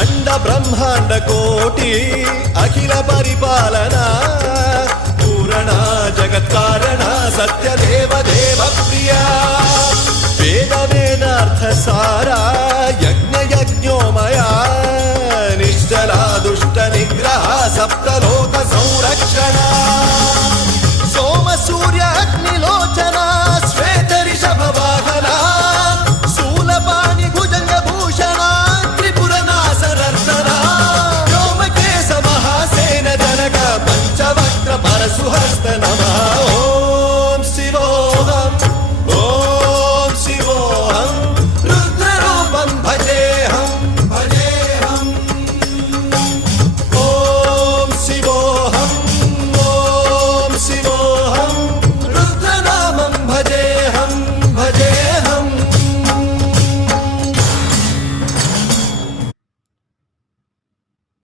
अंड ब्रह्मांड कोटि अखिल परिपालना पूरणा जगत्कारणा सत्यदेव देव प्रिया वेद वेदार्थ सारा